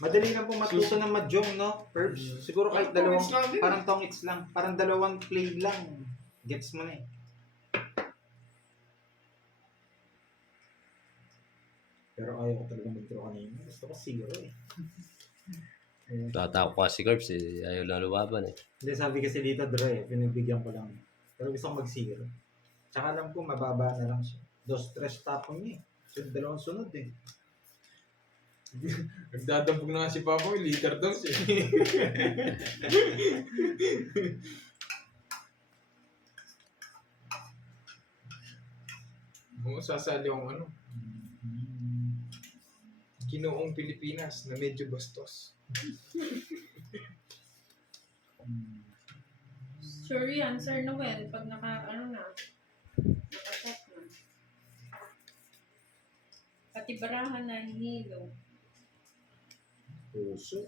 Madali lang po matuto ng mahjong, no? Herbs. Siguro kahit dalawang, tongits lang din. parang tongits lang. Parang dalawang play lang. Gets mo na eh. Pero ayaw ko talaga mag-draw kanina. Gusto ko siguro eh. Tatakot ko si Curbs eh. Ayaw lang lumaban eh. Hindi, sabi kasi dito draw eh. Pinibigyan ko lang. Pero gusto ko mag-zero. Tsaka alam ko, mababa na lang siya. Dos, tres tapon niya eh. So, dalawang sunod eh. Nagdadabog na nga si Papa, liter daw siya. Oo, sasali yung ano, ginoong Pilipinas na medyo bastos. Sure yan, Sir Noel, pag naka, ano na, nakaset na. Pati barahan na hinilo. Puso.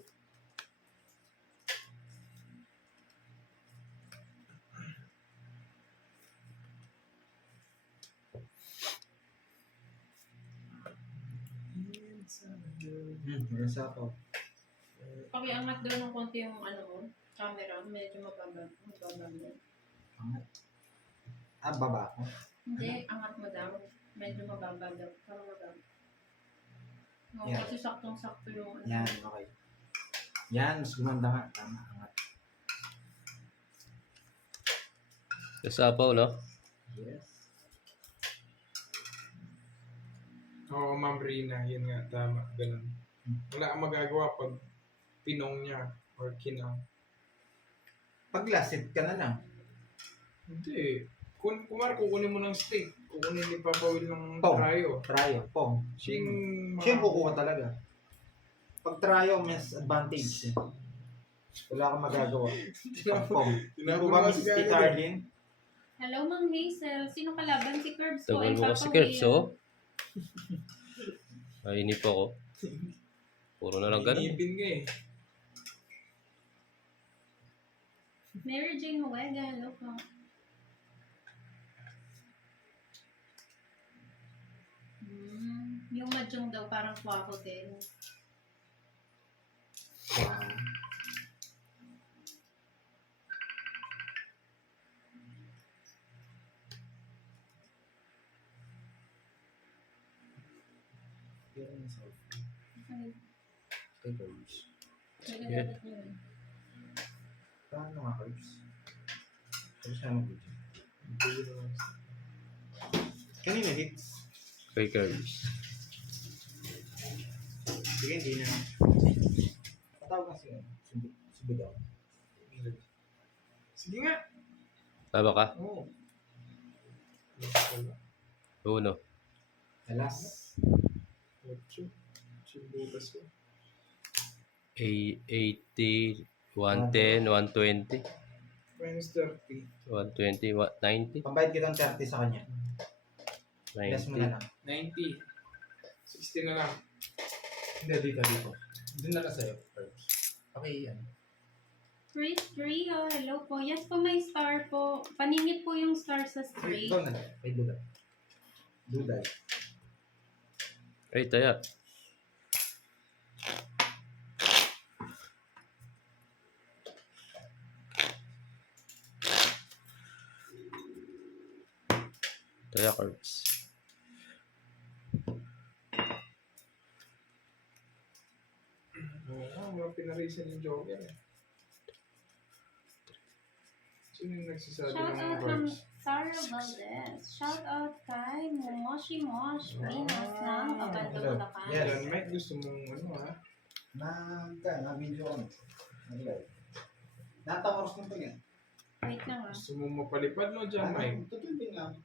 Hmm, nasa ako. Pakiangat daw ng konti yung ano mo, camera, medyo mababa. Mababa mo. Angat. Ah, baba ako. Hindi, angat mo daw. Medyo mababa daw. Parang mababa. Oo, Yan. kasi saktong-sakto yung ano. Yan, okay. Yan, mas gumanda nga. Tama, angat. Kasapaw, no? Yes. Oo, Ma'am Rina, yun nga, tama, ganun. Wala kang magagawa pag pinong niya or kinang. Pag lasit ka na lang. Hindi. Kung kumar kukunin mo ng steak, kukunin ni Papa Will ng Pong. trayo. Tryo, pong. Mga- Siya yung kukuha talaga. Pag tryo, mas advantage. Wala kang magagawa. Pag pong. Hindi ko ba Miss si Gary. Darlene? Hello, Ma'am Hazel. Sino kalaban? Si Curbs ko Tagal and mo Papa kasi Curbs, Will. oh. Ay, inip ako. Puro na lang ganun. Inipin ka eh. Mary Jane Huwega, hello po. Yung mahjong daw parang kwako din. Wow. Pero yung self. Ay, Kay Curbs. nagagamit niyo yun. Paano nga Curbs? Curbs na mag-video. Kanina hits. Kay Curbs. Sige, hindi na. Patawag kasi yun. Subi- Subidaw. Sige nga. Tama ka? Oo. Uno. Alas. Ocho. Sibutas ko. A 80, 110, 120, Minus 30. 120, what, 90, Pambayad kitang 30 sa kanya. Less mo na 90. lang. 90. 60 na lang. Hindi, dito, dito. Doon na lang sa'yo. Okay, yan. Chris Rio, hello po. Yes po, may star po. Paningit po yung star sa straight. ikaw na. Kay Duday. Duday. Ay, taya. Taya Curbs. Oo nga, pinarisan yung Joker eh. Sino yung nagsasabi Shout ng out from words? Sarah Valdez. Shout out kay Momoshi Mosh. Pinas ng Kabandulacan. Yes. Yan, Mike, gusto mong ano ha? Nag, na video ko. Nag-live. Natang oras na ito yan. Wait lang ah. Gusto mong mapalipad mo dyan, Mike? Tutulbing lang.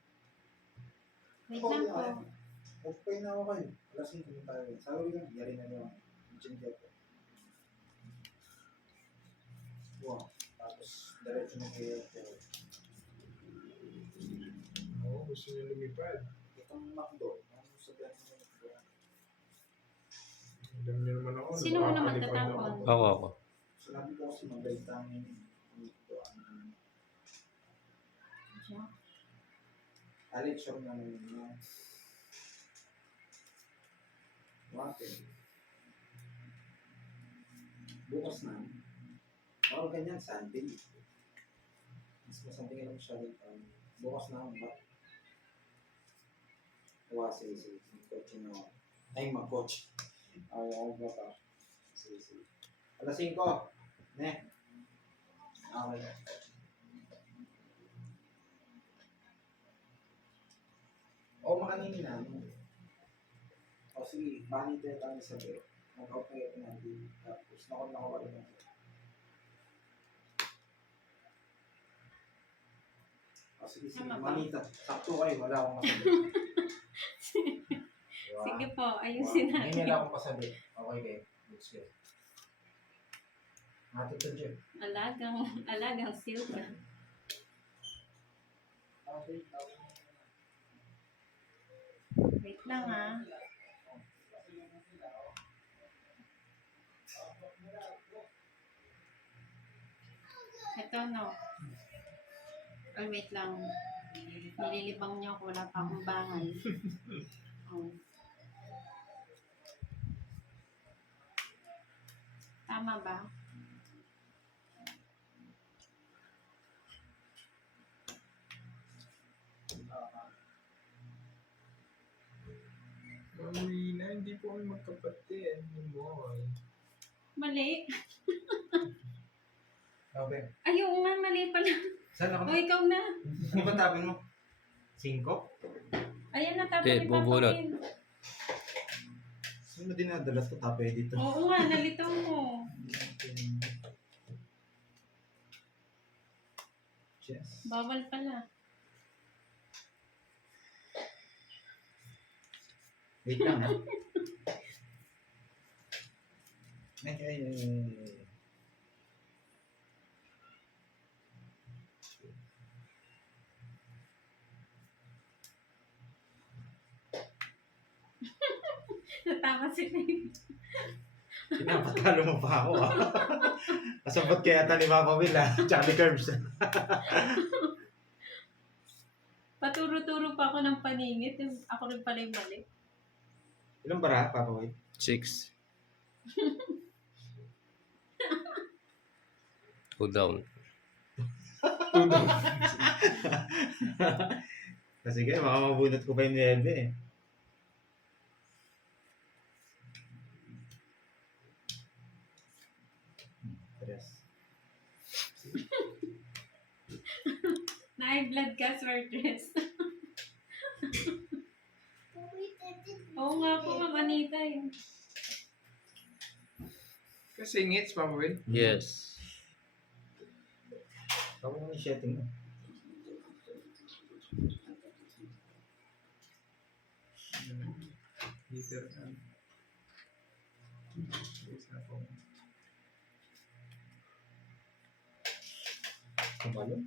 Wait lang po. Okay na ako kayo. Lasing ko tayo. Sabi ko, yari na niyo. Ginger ko. Wow. Tapos, diretso mo kayo. Oo, gusto niya lumipad. Itong McDo. Yung McDo? Alam niyo naman ako. Sino mo naman nakakapalipad tatapon? ako. Ako, ako. Sinabi ko kasi yung McDo. Diyan. Alex, na naman yun. Bakit? Bukas na. Baka ganyan, Sunday. Mas masabi nga lang siya dito. Bukas na ako ba? Wa, sige, sige. Mag-coach na ako. Ay, mag-coach. Ay, ako ba pa? Sige, sige. Alas 5. Ne. Okay. O, makanini na. ano? O, sige. Bani tayo tayo sa bed. Mag-out kayo natin. Tapos, nakon na ako wala na. O, sige, sige. Tama ba? Manita. Sakto kayo. Wala akong masabi. Diba? Sige po, ayusin Wow. Ngayon natin. wala akong pasabi. Okay, okay. Looks good. Ate to, Jim. Alagang, alagang silk. Okay, Wait lang ah. Ito no. Ay, wait lang. Nililibang niyo ako. Wala pa akong bangal. Oh. Tama ba? Ma'am Rina, hindi po kami magkapatid anymore. Mali. Okay. Ayaw nga, mali pala. Saan ako O, ikaw na. Ano ba tapin mo? Cinco? Ayan na, tapos Hindi, bubunot. ipapawin. Sino dinadala ito? Tape dito. Oo nga, nalitaw mo. Yes. Bawal pala. Wait lang ha. Ay, ay, ay, ay, ay. Tama si Faye. Pinapatalo mo pa ako ah. Kasabot kaya ata ni Papa Will ah. Tsaka ni Curbs. Paturo-turo pa ako ng paningit. Yung Ako rin pala yung mali. Ilang bara, Papa Will? Six. Two down. Kasi kaya baka mabunot ko pa yung 9 eh. Na-high blood ka, Swertres. Oo nga po, Ma'am Anita. Yun. Kasi ngits, Papa Will. Yes. Ako mo yung setting mo. Heater and... Yes, na po. Kumalo.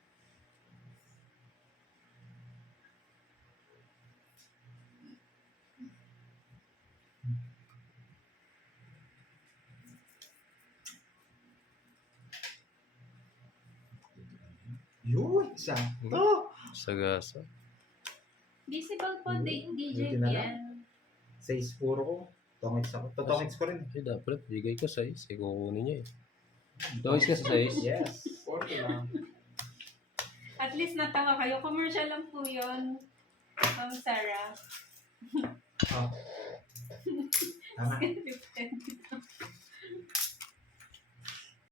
Will. Yun! Sakto! Sagasa. Visible po, D- DJ Buti na lang. yan. Size puro ko. Tongits ako. Totongits ko rin. Eh, dapat bigay ko size. Eh, kukunin niya eh. Tawis ka sa size? Yes. Porto lang. At least natawa kayo. Commercial lang po yun. Ma'am Sarah. Oh. Tama. 15.